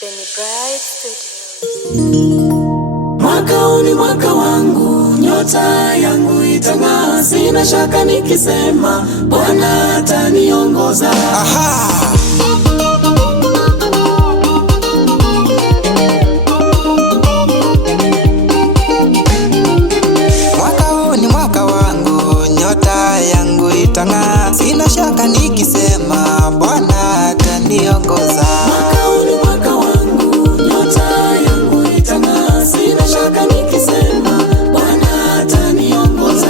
Benny Bright Studios. Mwaka huu ni mwaka wangu, nyota yangu itang'aa, sina shaka nikisema Bwana ataniongoza. Aha! Mwaka huu ni mwaka wangu, nyota yangu itang'aa, sina shaka nikisema Bwana ataniongoza. Mwaka huu ni mwaka wangu, nyota yangu itang'aa, sina shaka nikisema Bwana ataniongoza.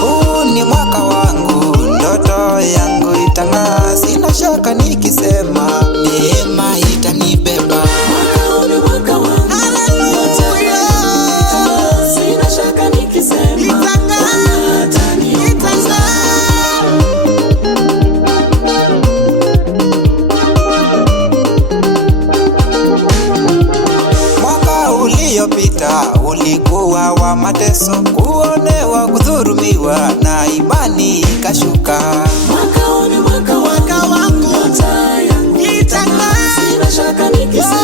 Huu ni mwaka wangu, ndoto yangu itang'aa, sina shaka nikisema neema itanibeba. Mwaka huu ni mwaka wangu, nyota yangu itang'aa, sina shaka nikisema Bwana ataniongoza. Mwaka uliopita ulikuwa wa mateso, kuonewa, kudhulumiwa na imani ikashuka. Mwaka huu ni mwaka wangu, nyota yangu itang'aa, sina shaka nikisema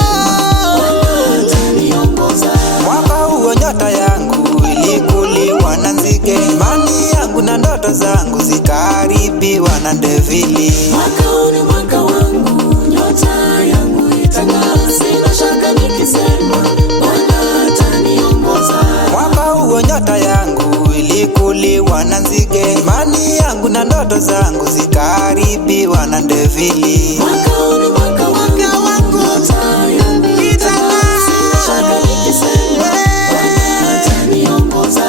Bwana ataniongoza. Mwaka huo nyota yangu ilikuliwa na nzige, imani yangu na ndoto zangu zikaharibiwa na ndevili. Mwaka huu ni mwaka wangu, nyota yangu itang'aa, sina shaka nikisema Bwana ataniongoza. Mwaka huo nyota yangu ilikuliwa na nzige, imani yangu na ndoto zangu zikaharibiwa na ndevili. Mwaka huu ni mwaka wangu, nyota yangu itang'aa, sina shaka nikisema Bwana ataniongoza.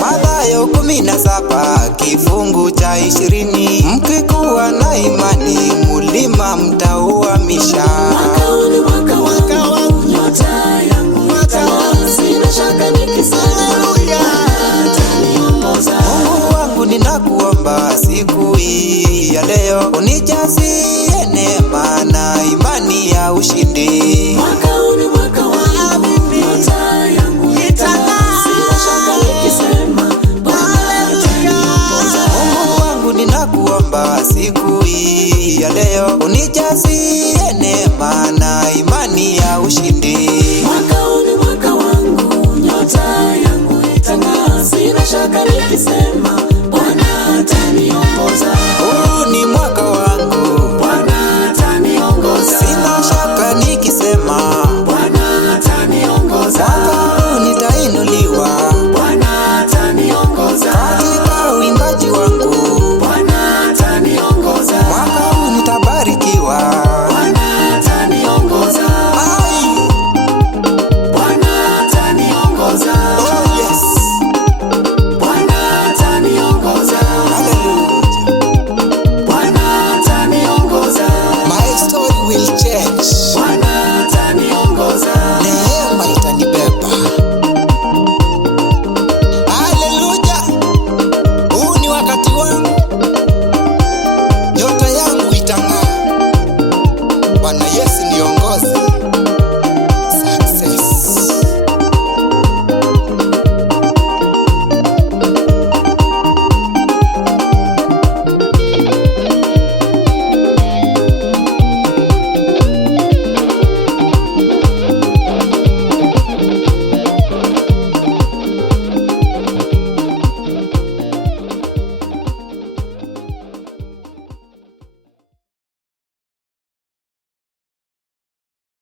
Mathayo 17 kifungu cha 20, mkikuwa na imani mulima mtauhamisha. Mwaka huu ni mwaka wangu, nyota yangu itang'aa, sina shaka nikisema Bwana ataniongoza. Mungu wangu ninakuomba siku hii ya leo, unijazie neema na imani ya ushindi. Mwaka huu ni mwaka wangu, nyota yangu itang'aa, sina shaka nikisema Bwana ataniongoza. Mungu wangu ninakuomba siku hii ya leo, unijazie neema na imani ya ushindi. Mwaka huu ni mwaka wangu, nyota yangu itang'aa, sina shaka nikisema